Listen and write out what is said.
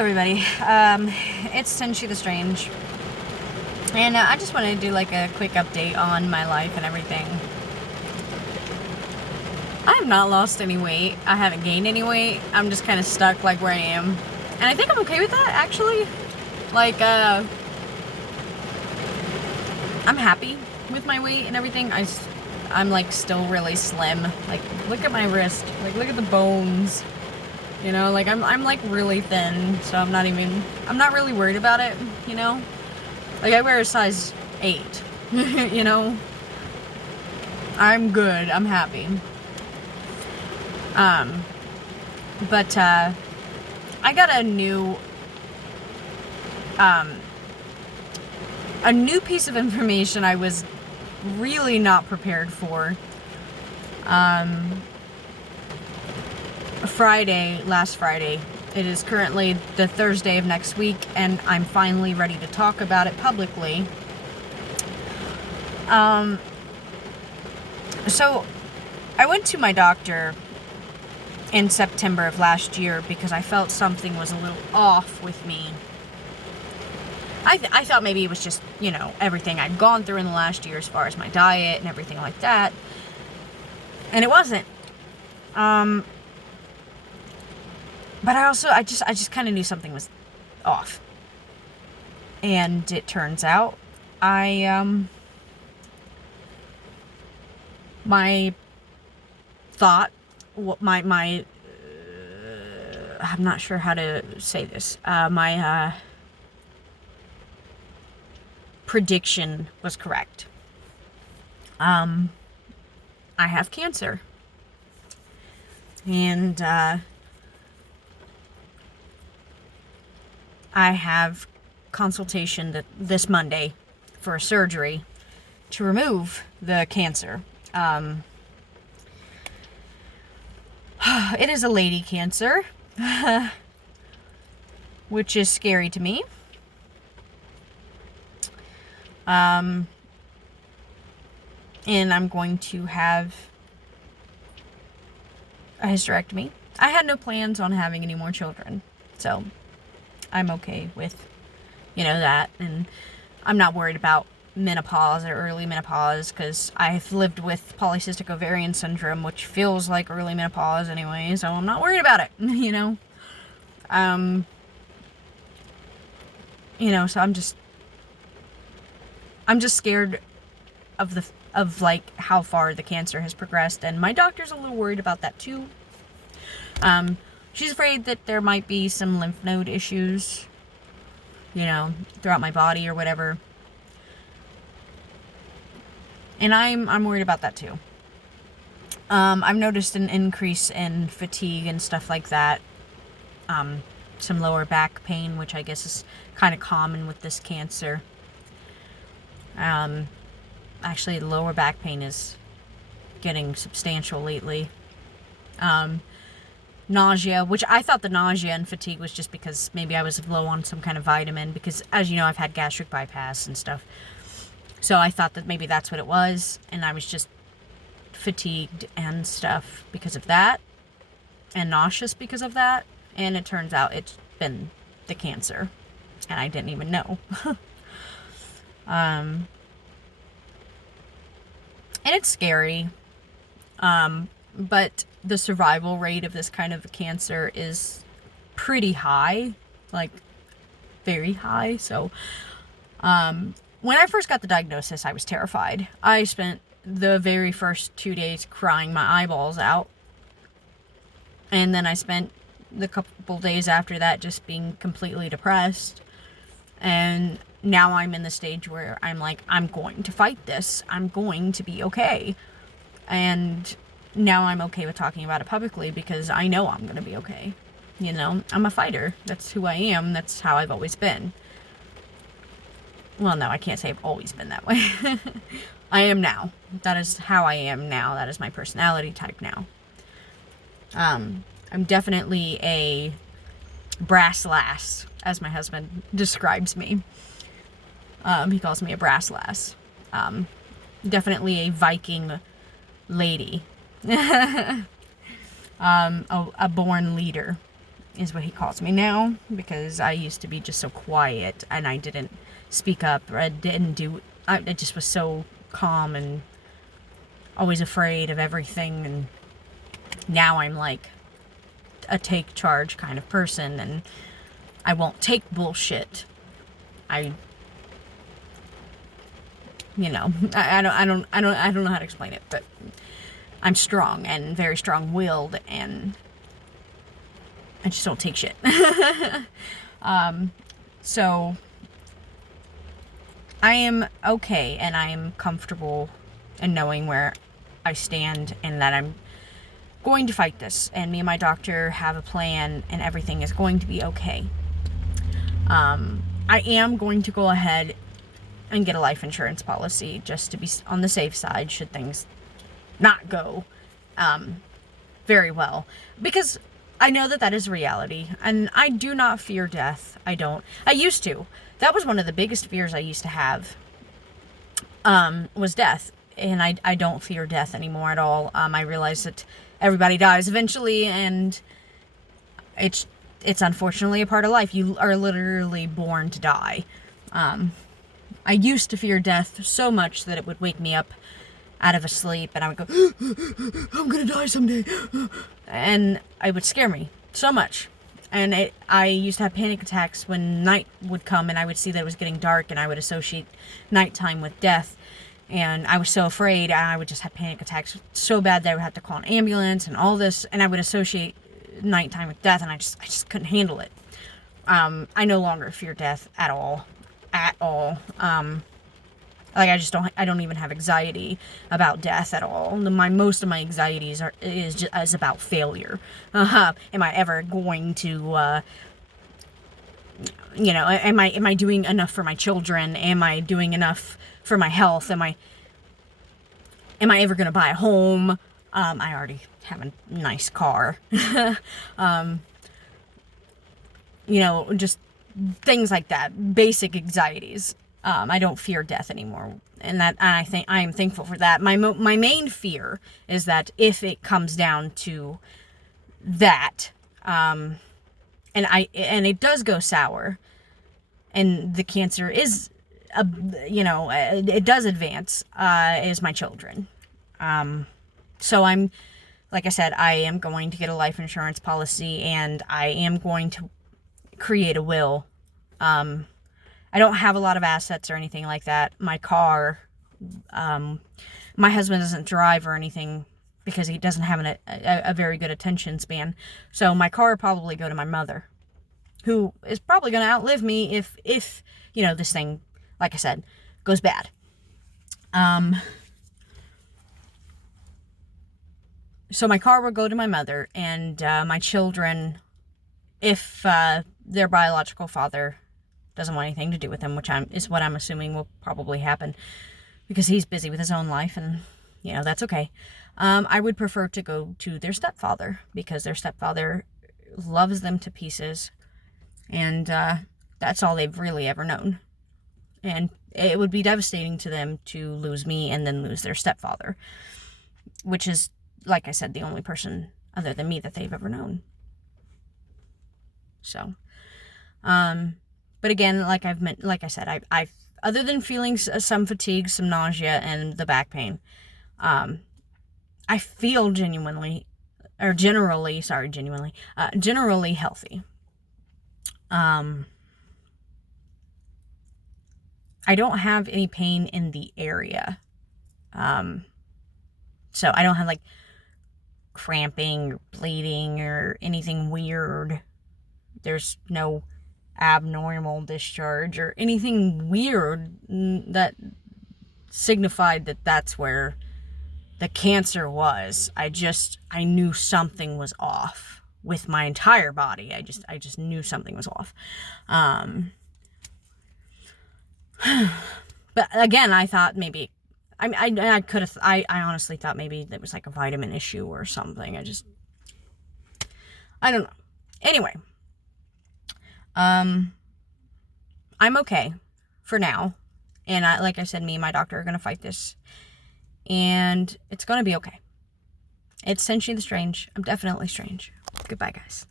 everybody. It's Tenshi the Strange, and I just wanted to do like a quick update on my life and everything. I have not lost any weight. I haven't gained any weight. I'm just kind of stuck like where I am, and I think I'm okay with that actually. Like, I'm happy with my weight and everything. I'm like still really slim. Like, look at my wrist. Like, look at the bones. You know, like I'm like really thin, so I'm not really worried about it, you know? Like, I wear a size 8, you know? I'm good, I'm happy. But I got a new piece of information I was really not prepared for. Last Friday. It is currently the Thursday of next week, and I'm finally ready to talk about it publicly. So I went to my doctor in September of last year because I felt something was a little off with me. I thought maybe it was just, you know, everything I'd gone through in the last year as far as my diet and everything like that. And it wasn't. But I just kind of knew something was off. And it turns out my thought, I'm not sure how to say this. My prediction was correct. I have cancer. And, I have consultation this Monday for a surgery to remove the cancer. It is a lady cancer, which is scary to me. And I'm going to have a hysterectomy. I had no plans on having any more children, so I'm okay with, you know, that, and I'm not worried about menopause or early menopause, because I've lived with polycystic ovarian syndrome, which feels like early menopause anyway, so I'm not worried about it, you know. So I'm just scared of like how far the cancer has progressed, and my doctor's a little worried about that too. She's afraid that there might be some lymph node issues, you know, throughout my body or whatever. And I'm worried about that too. I've noticed an increase in fatigue and stuff like that. Some lower back pain, which I guess is kind of common with this cancer. Actually, the lower back pain is getting substantial lately. Nausea, which I thought the nausea and fatigue was just because maybe I was low on some kind of vitamin, because as you know, I've had gastric bypass and stuff. So I thought that maybe that's what it was, and I was just fatigued and stuff because of that, and nauseous because of that, and it turns out it's been the cancer, and I didn't even know. And it's scary. But the survival rate of this kind of cancer is pretty high, like very high. So, when I first got the diagnosis, I was terrified. I spent the very first 2 days crying my eyeballs out. And then I spent the couple days after that just being completely depressed. And now I'm in the stage where I'm like, I'm going to fight this. I'm going to be okay. And now I'm okay with talking about it publicly because I know I'm going to be okay. You know, I'm a fighter. That's who I am. That's how I've always been. Well, no, I can't say I've always been that way. I am now. That is how I am now. That is my personality type now. I'm definitely a brass lass, as my husband describes me. He calls me a brass lass. Definitely a Viking lady. A born leader. is what he calls me now, because I used to be just so quiet and I didn't speak up, or I just was so calm and always afraid of everything. And now I'm like a take charge kind of person, and I won't take bullshit. I don't know how to explain it, but I'm strong and very strong-willed, and I just don't take shit. So I am okay, and I am comfortable in knowing where I stand, and that I'm going to fight this, and me and my doctor have a plan, and everything is going to be okay. I am going to go ahead and get a life insurance policy, just to be on the safe side should things not go very well, because I know that is reality, and I do not fear death. I used to. That was one of the biggest fears I used to have, was death, and I don't fear death anymore at all. I realize that everybody dies eventually, and it's unfortunately a part of life. You are literally born to die. I used to fear death so much that it would wake me up out of a sleep, and I would go, I'm gonna die someday. And it would scare me so much. And I used to have panic attacks when night would come, and I would see that it was getting dark, and I would associate nighttime with death. And I was so afraid, and I would just have panic attacks so bad that I would have to call an ambulance and all this, and I would associate nighttime with death, and I just couldn't handle it. I no longer fear death at all. I don't even have anxiety about death at all. Most of my anxieties is about failure. Am I ever going to, am I doing enough for my children? Am I doing enough for my health? Am I ever going to buy a home? I already have a nice car. Just things like that, basic anxieties. I don't fear death anymore, and I think I am thankful for that. My main fear is that if it comes down to that, and it does go sour, and the cancer is, it does advance, is my children. So I'm, like I said, I am going to get a life insurance policy, and I am going to create a will. I don't have a lot of assets or anything like that. My car, my husband doesn't drive or anything because he doesn't have a very good attention span. So my car will probably go to my mother, who is probably going to outlive me if this thing, like I said, goes bad. So my car will go to my mother, and my children, if their biological father doesn't want anything to do with them, which is what I'm assuming will probably happen, because he's busy with his own life, and that's okay. I would prefer to go to their stepfather, because their stepfather loves them to pieces, and that's all they've really ever known. And it would be devastating to them to lose me and then lose their stepfather, which is, like I said, the only person other than me that they've ever known. So, but again, like I said, I've other than feeling some fatigue, some nausea, and the back pain, I feel generally healthy. I don't have any pain in the area. So I don't have like cramping or bleeding or anything weird. There's no abnormal discharge or anything weird that signified that that's where the cancer was. I knew something was off with my entire body. I just knew something was off. But again, I thought maybe, I honestly thought maybe it was like a vitamin issue or something. I don't know. Anyway, I'm okay for now. And like I said, me and my doctor are going to fight this. And it's going to be okay. It's Senshi the Strange. I'm definitely strange. Goodbye, guys.